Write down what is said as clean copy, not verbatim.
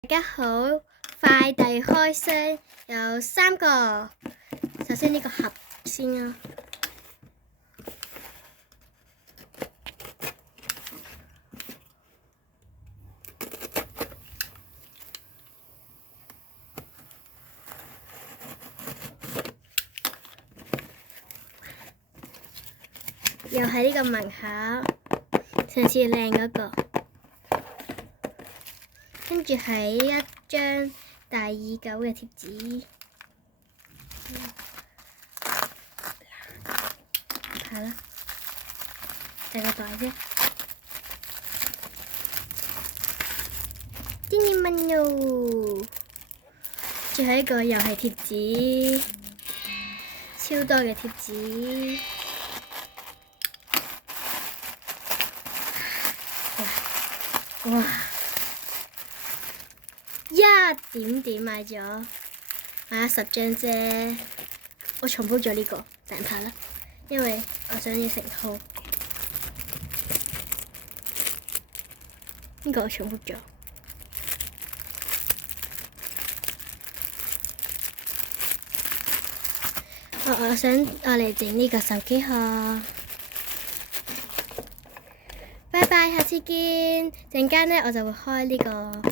大家好，快遞開箱有3個，首先呢個盒先啊。又係呢個盲盒，上次靚嗰個，跟住係一張大耳狗嘅貼紙，係啦，大個袋啫，啲嘢蚊喲，最後一個又係貼紙，超多嘅貼紙。哇！一點點買咗10張啫，我重複咗呢個蛋撻啦，因為我想要成套。呢個我重複咗。我想嚟整呢個手機殼。拜拜，下次見。陣間呢，我就會開呢個